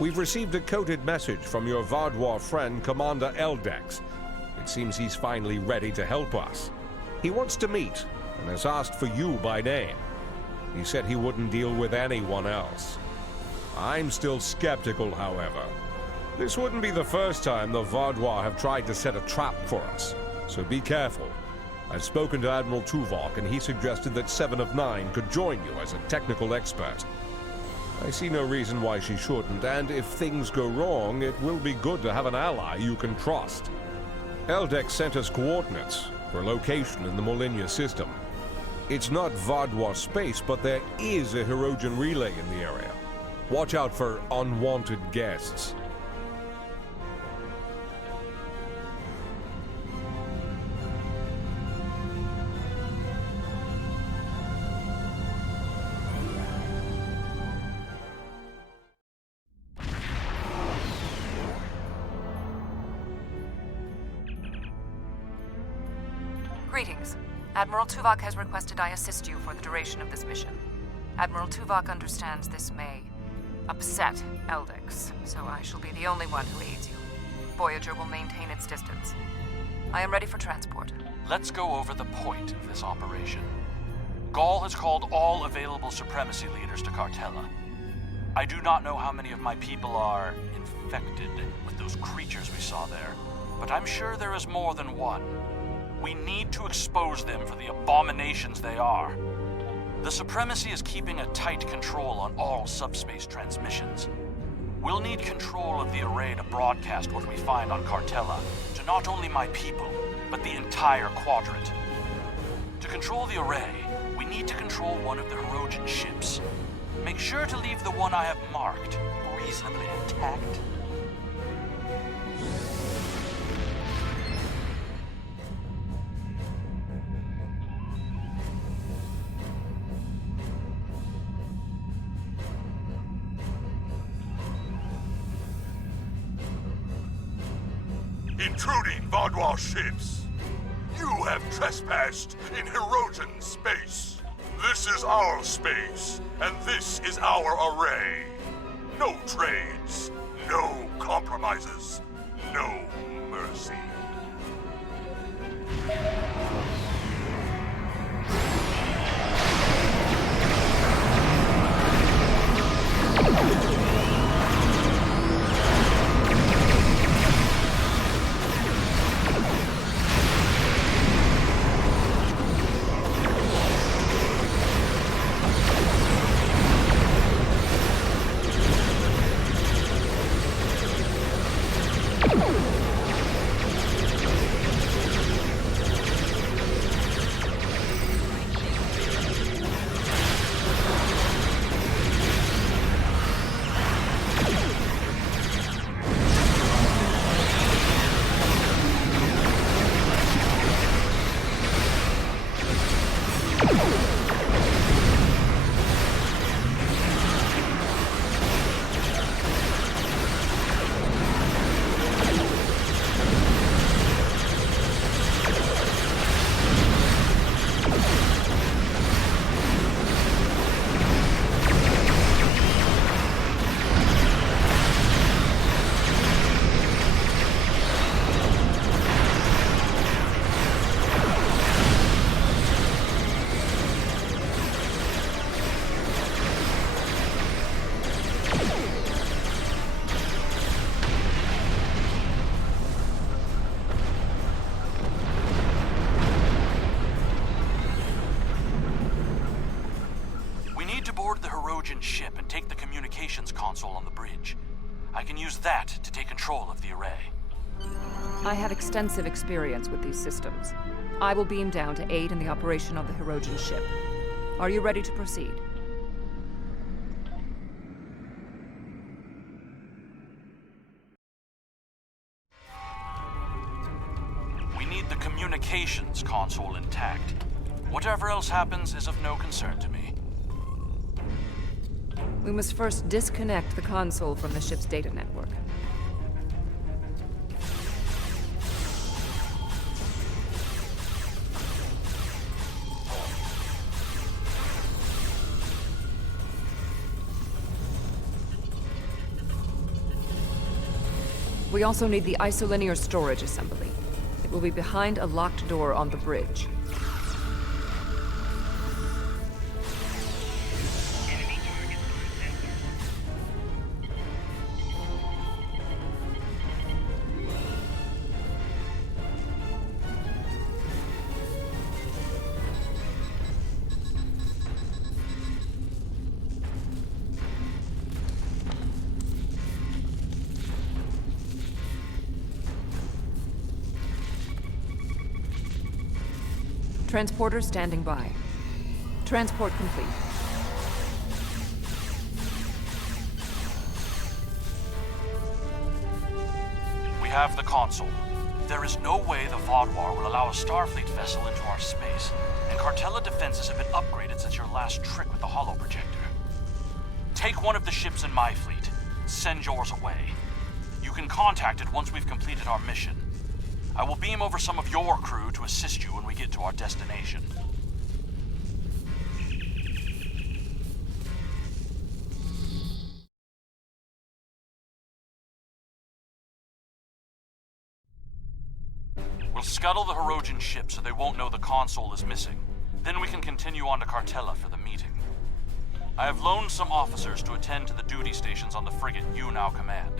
We've received a coded message from your Vardwar friend, Commander Eldex. It seems he's finally ready to help us. He wants to meet, and has asked for you by name. He said he wouldn't deal with anyone else. I'm still skeptical, however. This wouldn't be the first time the Vardwar have tried to set a trap for us, so be careful. I've spoken to Admiral Tuvok, and he suggested that 7 of 9 could join you as a technical expert. I see no reason why she shouldn't, and if things go wrong, it will be good to have an ally you can trust. Eldex sent us coordinates for a location in the Molinia system. It's not Vardwar space, but there is a Hirogen relay in the area. Watch out for unwanted guests. Greetings. Admiral Tuvok has requested I assist you for the duration of this mission. Admiral Tuvok understands this may upset Eldex, so I shall be the only one who aids you. Voyager will maintain its distance. I am ready for transport. Let's go over the point of this operation. Gaul has called all available supremacy leaders to Cartella. I do not know how many of my people are infected with those creatures we saw there, but I'm sure there is more than one. We need to expose them for the abominations they are. The Supremacy is keeping a tight control on all subspace transmissions. We'll need control of the array to broadcast what we find on Cartella to not only my people, but the entire quadrant. To control the array, we need to control one of the Hirogen ships. Make sure to leave the one I have marked reasonably intact. Intruding Vardwar ships! You have trespassed in Hirogen space! This is our space, and this is our array! No trades, no compromises, no mercy. Ship and take the communications console on the bridge. I can use that to take control of the array. I have extensive experience with these systems. I will beam down to aid in the operation of the Hirogen ship. Are you ready to proceed? We need the communications console intact. Whatever else happens is of no concern to me. We must first disconnect the console from the ship's data network. We also need the isolinear storage assembly. It will be behind a locked door on the bridge. Transporter standing by. Transport complete. We have the console. There is no way the Vaadwaur will allow a Starfleet vessel into our space, and Cartella defenses have been upgraded since your last trick with the holo projector. Take one of the ships in my fleet. Send yours away. You can contact it once we've completed our mission. I will beam over some of your crew to assist you when we get to our destination. We'll scuttle the Hirogen ship so they won't know the console is missing. Then we can continue on to Cartella for the meeting. I have loaned some officers to attend to the duty stations on the frigate you now command.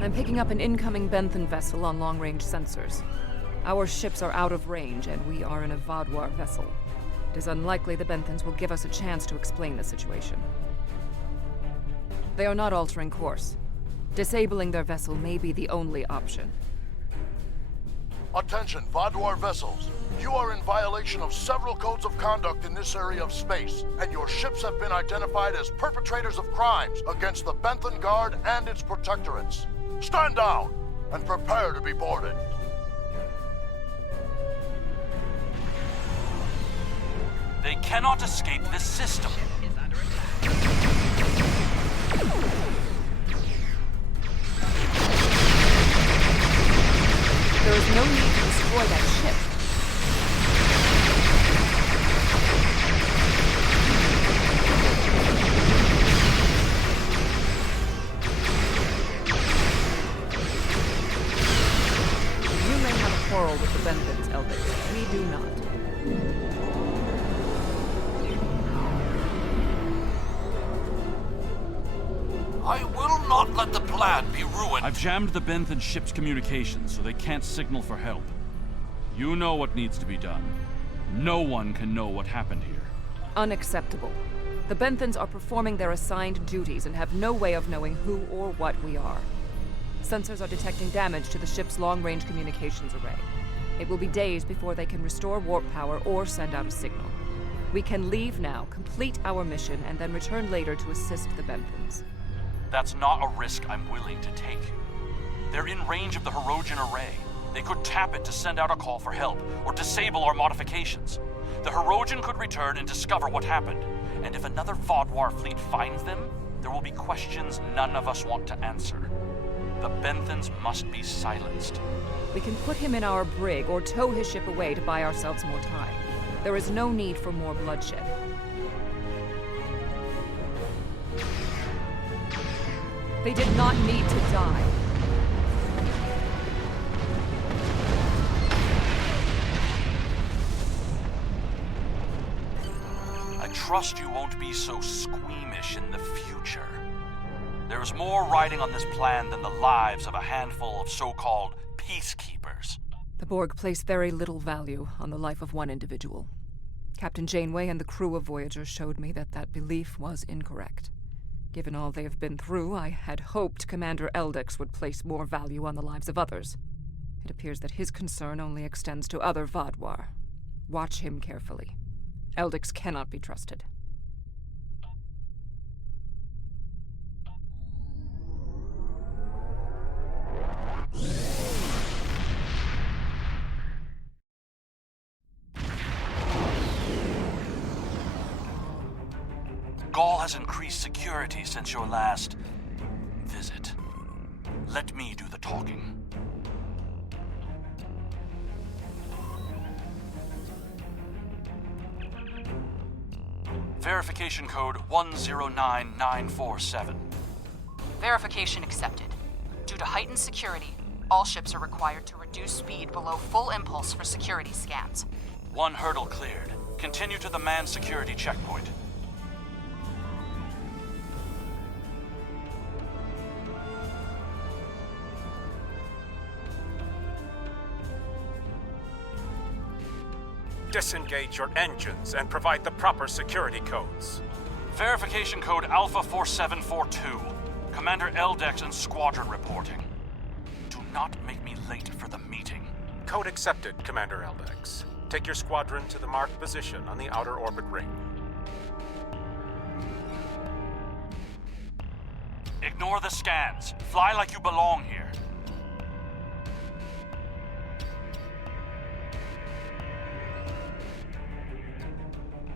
I'm picking up an incoming Benthen vessel on long-range sensors. Our ships are out of range, and we are in a Vaadwaur vessel. It is unlikely the Benthens will give us a chance to explain the situation. They are not altering course. Disabling their vessel may be the only option. Attention, Vaadwaur vessels. You are in violation of several codes of conduct in this area of space, and your ships have been identified as perpetrators of crimes against the Benthen Guard and its protectorates. Stand down and prepare to be boarded. They cannot escape this system. There is no need to destroy that ship. You may have a quarrel with the Benthens, Elders. We do not. I will not let the plan be ruined. I've jammed the Benthen ship's communications so they can't signal for help. You know what needs to be done. No one can know what happened here. Unacceptable. The Benthens are performing their assigned duties and have no way of knowing who or what we are. Sensors are detecting damage to the ship's long-range communications array. It will be days before they can restore warp power or send out a signal. We can leave now, complete our mission, and then return later to assist the Benthens. That's not a risk I'm willing to take. They're in range of the Hirogen array. They could tap it to send out a call for help, or disable our modifications. The Hirogen could return and discover what happened. And if another Vaadwaur fleet finds them, there will be questions none of us want to answer. The Benthens must be silenced. We can put him in our brig or tow his ship away to buy ourselves more time. There is no need for more bloodshed. They did not need to die. I trust you won't be so squeamish in the future. There is more riding on this plan than the lives of a handful of so-called peacekeepers. The Borg place very little value on the life of one individual. Captain Janeway and the crew of Voyager showed me that that belief was incorrect. Given all they have been through, I had hoped Commander Eldex would place more value on the lives of others. It appears that his concern only extends to other Vaadwaur. Watch him carefully. Eldex cannot be trusted. Gaul has increased security since your last visit. Let me do the talking. Verification code 109947. Verification accepted. Due to heightened security, all ships are required to reduce speed below full impulse for security scans. One hurdle cleared. Continue to the manned security checkpoint. Disengage your engines and provide the proper security codes. Verification code Alpha 4742. Commander Eldex and squadron reporting. Do not make me late for the meeting. Code accepted, Commander Eldex. Take your squadron to the marked position on the outer orbit ring. Ignore the scans. Fly like you belong here.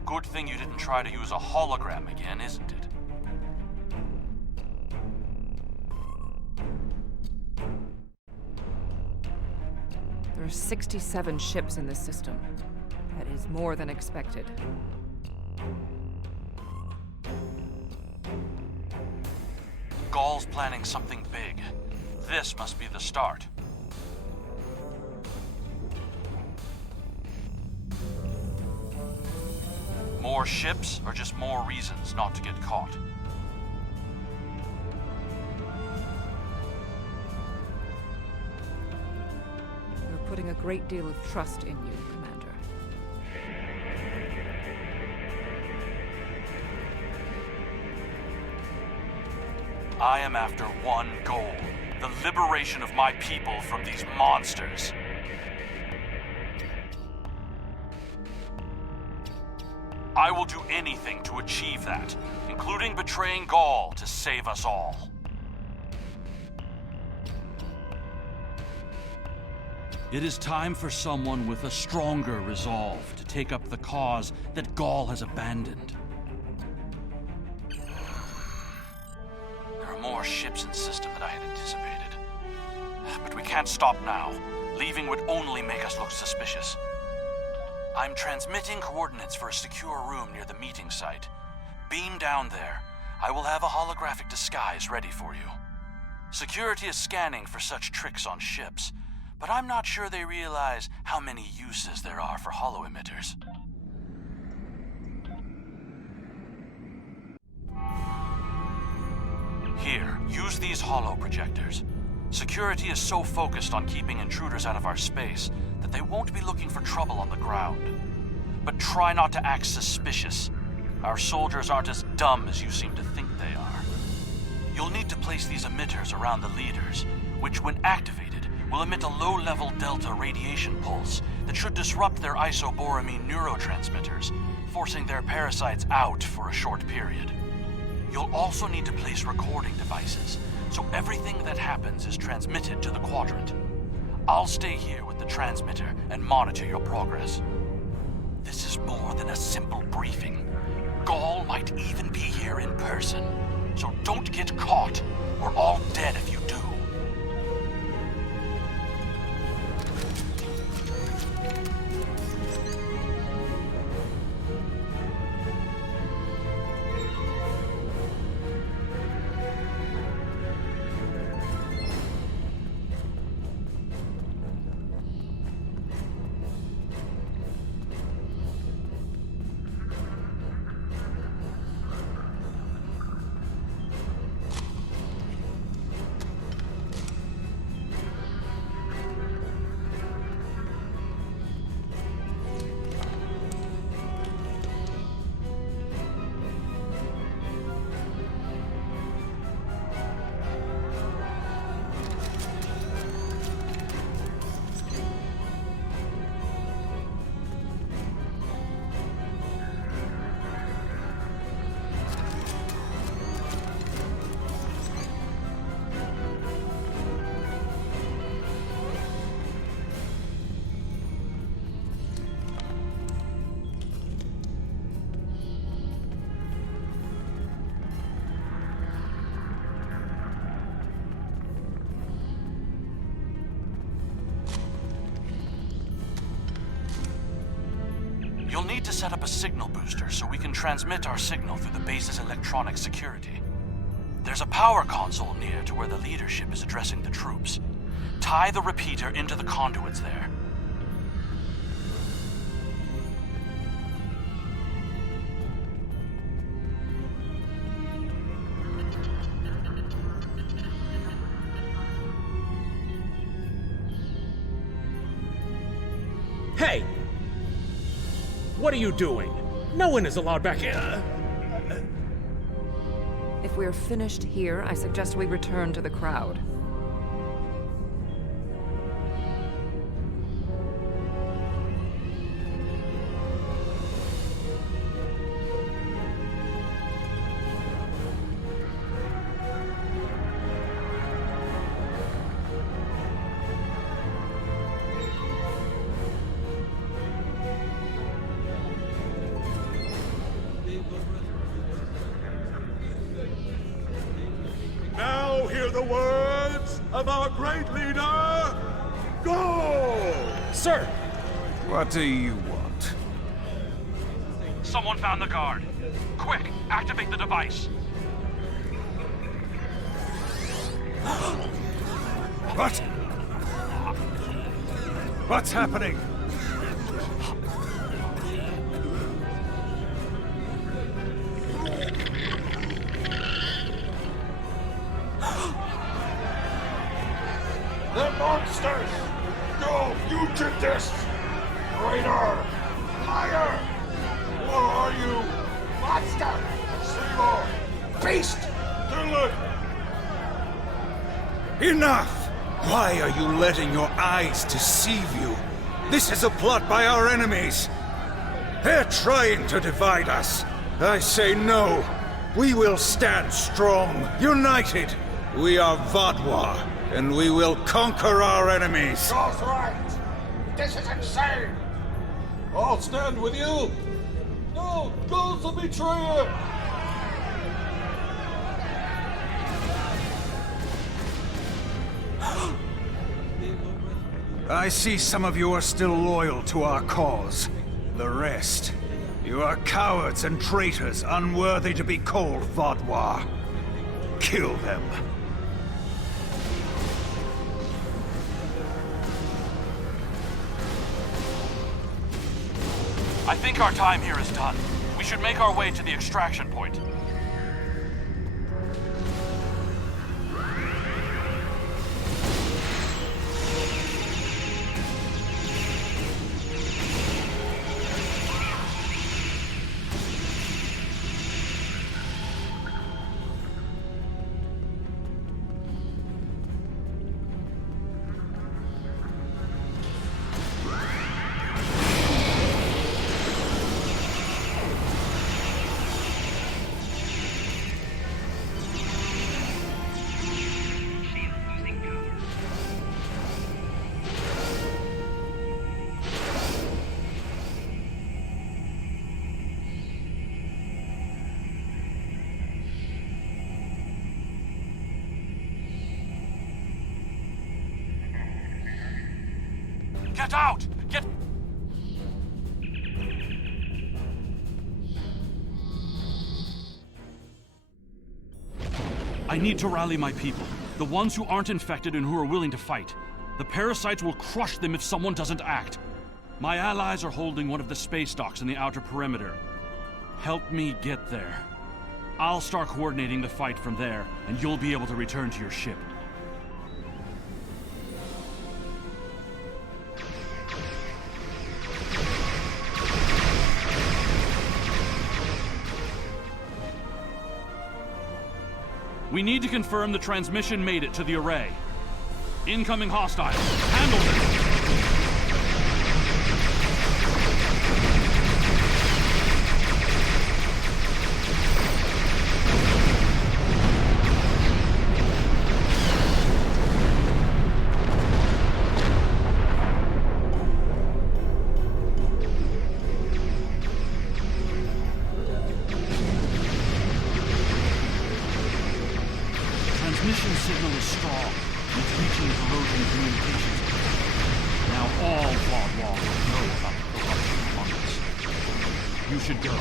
Good thing you didn't try to use a hologram again, isn't it? There are 67 ships in this system. That is more than expected. Gaul's planning something big. This must be the start. More ships, or just more reasons not to get caught? We're putting a great deal of trust in you, Commander. I am after one goal: the liberation of my people from these monsters. I will do anything to achieve that, including betraying Gaul to save us all. It is time for someone with a stronger resolve to take up the cause that Gaul has abandoned. There are more ships in the system than I had anticipated. But we can't stop now. Leaving would only make us look suspicious. I'm transmitting coordinates for a secure room near the meeting site. Beam down there. I will have a holographic disguise ready for you. Security is scanning for such tricks on ships, but I'm not sure they realize how many uses there are for holo-emitters. Here, use these holo projectors. Security is so focused on keeping intruders out of our space that they won't be looking for trouble on the ground. But try not to act suspicious. Our soldiers aren't as dumb as you seem to think they are. You'll need to place these emitters around the leaders, which, when activated, will emit a low-level delta radiation pulse that should disrupt their isoboramine neurotransmitters, forcing their parasites out for a short period. You'll also need to place recording devices, so everything that happens is transmitted to the quadrant. I'll stay here with the transmitter and monitor your progress. This is more than a simple briefing. Gaul might even be here in person, so don't get caught. We're all dead if you do. need to set up a signal booster so we can transmit our signal through the base's electronic security. There's a power console near to where the leadership is addressing the troops. Tie the repeater into the conduits there. Hey! What are you doing? No one is allowed back here. If we're finished here, I suggest we return to the crowd. Now hear the words of our great leader, Gaul! Sir! What do you want? Someone found the guard. Quick, activate the device. What? What's happening? They're monsters! No, you did this! Traitor! Liar! What are you? Monster! Seymour! Beast! Villain! Enough! Why are you letting your eyes deceive you? This is a plot by our enemies. They're trying to divide us. I say no. We will stand strong, united. We are Vadwa, and we will conquer our enemies. Gaul's right! This is insane! I'll stand with you! No! Gaul's a betrayer! I see some of you are still loyal to our cause. The rest, you are cowards and traitors unworthy to be called Vadwa. Kill them. I think our time here is done. We should make our way to the extraction point. Get out! Get... I need to rally my people. The ones who aren't infected and who are willing to fight. The parasites will crush them if someone doesn't act. My allies are holding one of the space docks in the outer perimeter. Help me get there. I'll start coordinating the fight from there, and you'll be able to return to your ship. We need to confirm the transmission made it to the array. Incoming hostiles. Handle them! Transmission signal is strong. It's reaching corrosion communications. Now all Vadwa will know about the corruption among us. You should go.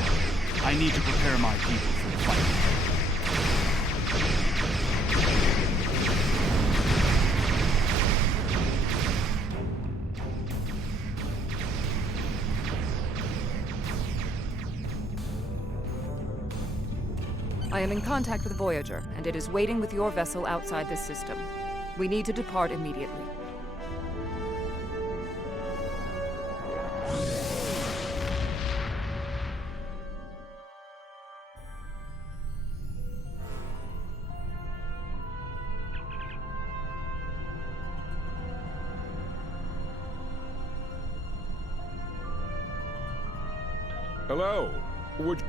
I need to prepare my people for the fight. I am in contact with Voyager, and it is waiting with your vessel outside this system. We need to depart immediately. Hello. Would